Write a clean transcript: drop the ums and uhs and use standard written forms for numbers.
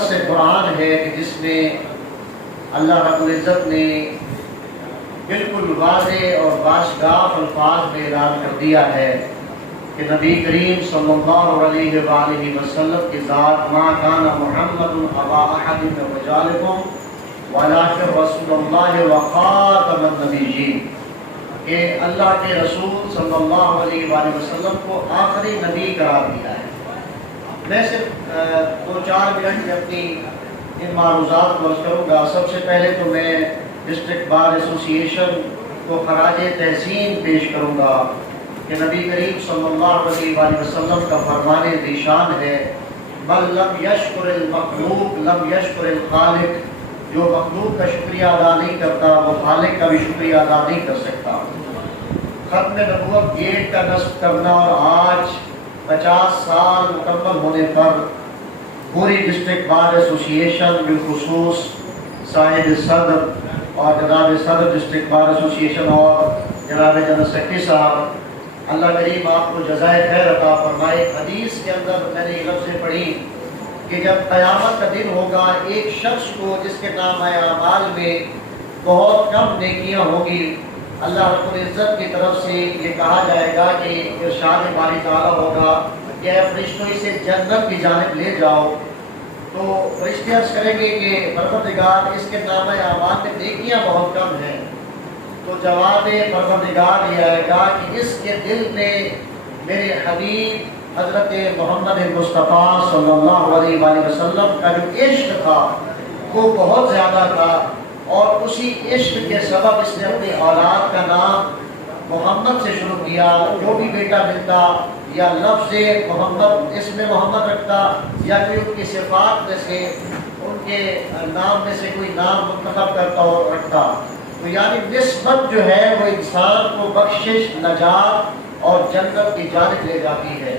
نص قرآن ہے کہ جس میں اللہ رب العزت نے بالکل واضح اور باشگاف الفاظ میں اعلان کر دیا ہے کہ نبی کریم صلی اللہ علیہ وآلہ وسلم کی ذات ما کان محمد ابا احد من رجالکم ولکن رسول اللہ وخاتم النبیین، کہ اللہ کے رسول صلی اللہ علیہ وآلہ وسلم کو آخری نبی قرار دیا ہے۔ میں صرف 2-4 منٹ میں اپنی ان معروضات کو عرض کروں گا۔ سب سے پہلے تو میں ڈسٹرکٹ بار ایسوسی ایشن کو خراج تحسین پیش کروں گا کہ نبی کریم صلی اللہ علیہ وآلہ وسلم کا فرمان ذیشان ہے من لم یشکر المخلوق لم یشکر الخالق، جو مخلوق کا شکریہ ادا نہیں کرتا وہ خالق کا بھی شکریہ ادا نہیں کر سکتا۔ ختم نبوت گیٹ کا نصب کرنا اور آج 50 سال مکمل ہونے پر پوری ڈسٹرکٹ بار ایسوسی ایشن بالخصوص صاحب صدر اور جناب صدر ڈسٹرکٹ بار ایسوسی ایشن اور جناب جنرل سیکرٹری صاحب، اللہ کریم آپ کو جزائے خیر عطا فرمائے۔ حدیث کے اندر میں نے یہ لفظیں پڑھی کہ جب قیامت کا دن ہوگا ایک شخص کو جس کے نام اعمال میں بہت کم نیکیاں ہوگی، اللہ رب العزت کی طرف سے یہ کہا جائے گا کہ ارشاد باری تعالیٰ ہوگا کہ اے فرشتوں اسے جنت کی جانب لے جاؤ، تو فرشتے عرض کریں گے کہ پروردگار اس کے نام اعمال میں نیکیاں بہت کم ہیں، تو جواب پروردگار یہ آئے گا کہ اس کے دل میں میرے حبیب حضرت محمد مصطفیٰ صلی اللہ علیہ وآلہ وسلم کا جو عشق تھا وہ بہت زیادہ تھا، اور اسی عشق کے سبب اس نے اپنی اولاد کا نام محمد سے شروع کیا۔ جو بھی بیٹا ملتا یا لفظ محمد اس میں محمد رکھتا یا کوئی ان کی صفات میں سے ان کے نام میں سے کوئی نام منتخب کرتا اور رکھتا، تو یعنی نسبت جو ہے وہ انسان کو بخشش، نجات اور جنت کی جانب لے جاتی ہے۔